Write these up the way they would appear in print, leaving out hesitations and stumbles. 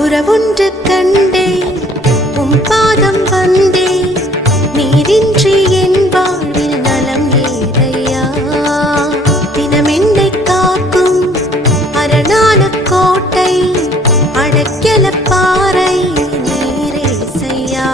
உறவுண்டு கண்டே உம் பாதம் வந்தே நீரின்றி என் வாழ்வில் நலம் ஏதையா தினம் என்னை காக்கும் அரணான கோட்டை அடைக்கல பாறை நீரே செய்யா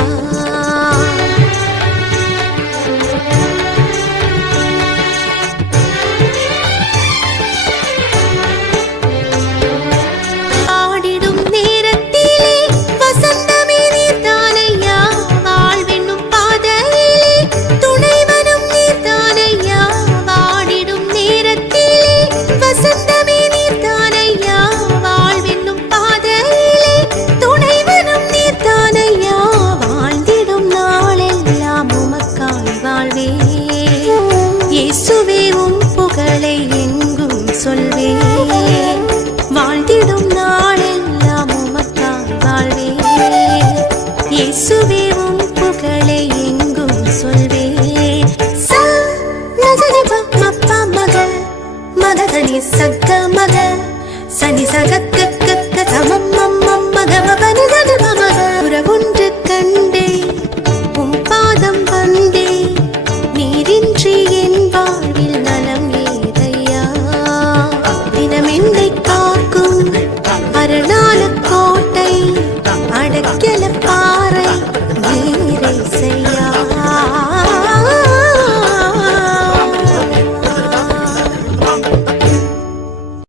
இயேசுவே உம் புகழை எங்கும் சொல்வே வாழ்ந்திடும் நாளெல்லாம் உமக்காய் வாழ்வே இயேசுவே உம் புகழை எங்கும் சொல்வே ச நசனி ப மப்ப மக மகதனி சக்க மக சனி சகக்க